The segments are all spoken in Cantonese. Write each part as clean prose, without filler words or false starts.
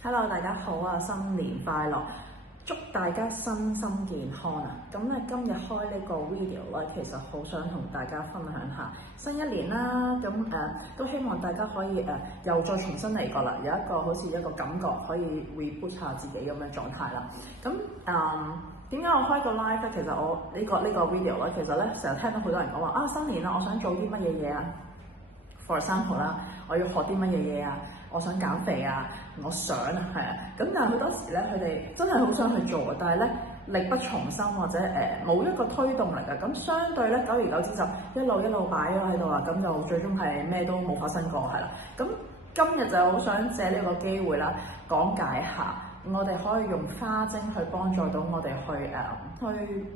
Hello，大家好啊！新年快樂，祝大家身心健康啊！咁咧今日開呢個 video 咧，其實好想同大家分享下新一年啦。咁都希望大家可以又再重新嚟過啦，有一個好似一個感覺可以 reboot 下自己咁嘅狀態啦。咁點解我開個 live 咧？其實我呢個 video 咧，其實咧成日聽到好多人講話新年啦，我想做啲乜嘢嘢啊？For example 啦，我要學啲乜嘢嘢啊？我想減肥啊！我想係啊，咁但係好多時咧，佢哋真係好想去做，但係咧力不從心或者冇一個推動力啊。咁相對咧，久而久之就一路擺咗喺度啊，咁就最終係咩都冇發生過係啦。咁今日就好想借呢個機會啦，講解下我哋可以用花精去幫助到我哋去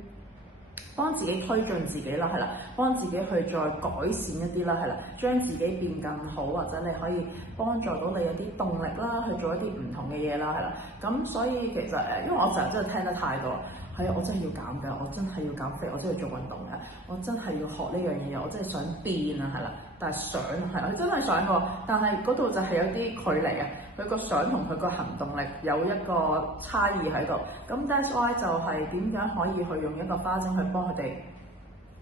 幫自己推進自己啦，係啦，幫自己去再改善一啲啦，係啦，將自己變更好，或者你可以幫助到你有啲動力啦，去做一啲唔同嘅嘢啦，係啦。咁所以其實因為我成日真係聽得太多，係啊，我真係要減㗎，我真係要減肥，我真係要做運動㗎，我真係要學呢樣嘢，我真係想變啊，係啦。但係想係我真係想過，但係嗰度就係有啲距離啊。佢個想同佢個行動力有一個差異喺度，咁 that's why 就係點樣可以去用一個花精去幫佢哋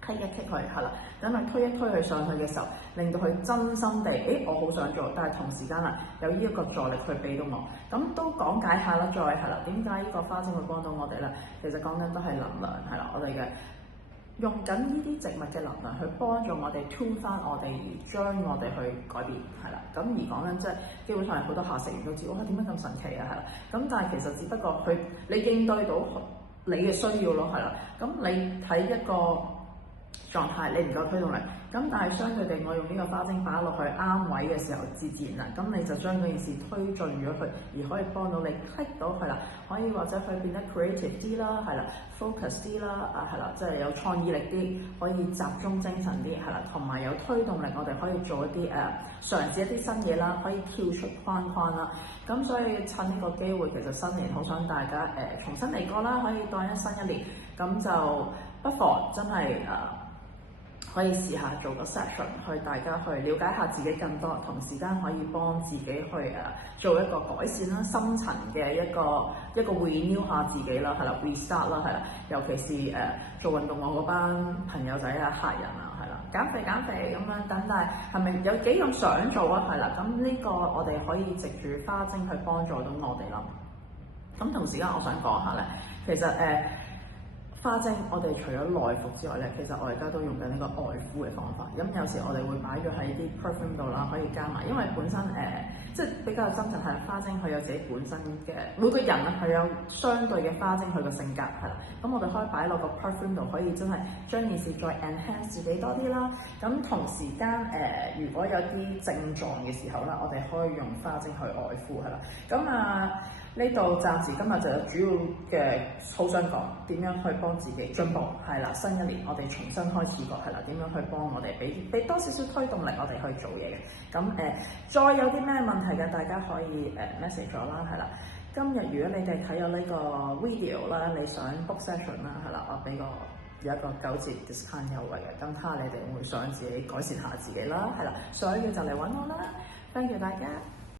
棘一棘佢，係啦，等佢推一推佢上去嘅時候，令到佢真心地，我好想做，但係同時間有呢一個助力去俾到我，咁都講解下啦，再係啦，點解呢個花精會幫到我哋咧？其實講緊都係能量，係啦，我哋嘅。用緊呢啲植物嘅能量去幫助我哋 tune 翻我哋，而將我哋去改變，係啦。咁而講緊即係基本上係好多下食完都知，哇點解咁神奇啊？係啦。咁但係其實只不過你應對到你嘅需要咯，係啦。咁你睇一個狀態，你唔夠推動力，咁但係相對地，我用呢個花精擺落去啱位嘅時候，自然啦，咁你就將嗰件事推進咗佢，而可以幫到你 click 到佢啦，可以或者佢變得 creative 啲啦，係啦 ，focus 啲啦，係啦，即係有創意力啲，可以集中精神啲，係啦，同埋有推動力，我哋可以做一啲嘗試一啲新嘢啦，可以跳出框框啦，咁所以趁呢個機會，其實新年好想大家重新嚟過啦，可以當一新一年，咁就不妨真係可以試下做個 session，去大家去了解下自己更多，同時間可以幫自己去做一個改善啦，深層嘅一個 renew 下自己啦，係啦 restart 啦，係啦，尤其是做運動我嗰班朋友仔啊、客人啊，係啦，減肥咁樣，但係咪有幾咁想做啊？係啦，咁呢個我哋可以藉住花精去幫助到我哋啦。咁同時間我想講下咧，其實花精我哋除咗內服之外咧，其實我而家都用緊呢個外敷嘅方法。咁有時我哋會擺咗喺啲 perfume 度啦，可以加埋，因為本身即係比較真實係花精，佢有自己本身嘅每個人佢有相對嘅花精佢個性格係啦。咁我哋可以擺落個 perfume 度，可以真係將件事再 enhance 自己多啲啦。咁同時間如果有啲症狀嘅時候啦，我哋可以用花精去外敷係啦。咁呢度暫時今日就有主要嘅好想講點樣去幫自己進步係啦，新一年我哋重新開始過係啦，點樣去幫我哋俾多少少推動力我哋去做嘢嘅。咁再有啲咩問題嘅，大家可以message 咗啦，係啦。今日如果你哋睇咗呢個 video 啦，你想 book session 啦，係啦，我俾有一個9折 discount 優惠嘅，咁睇下你哋會想自己改善下自己啦，係啦，所以就嚟揾我啦，thank you大家。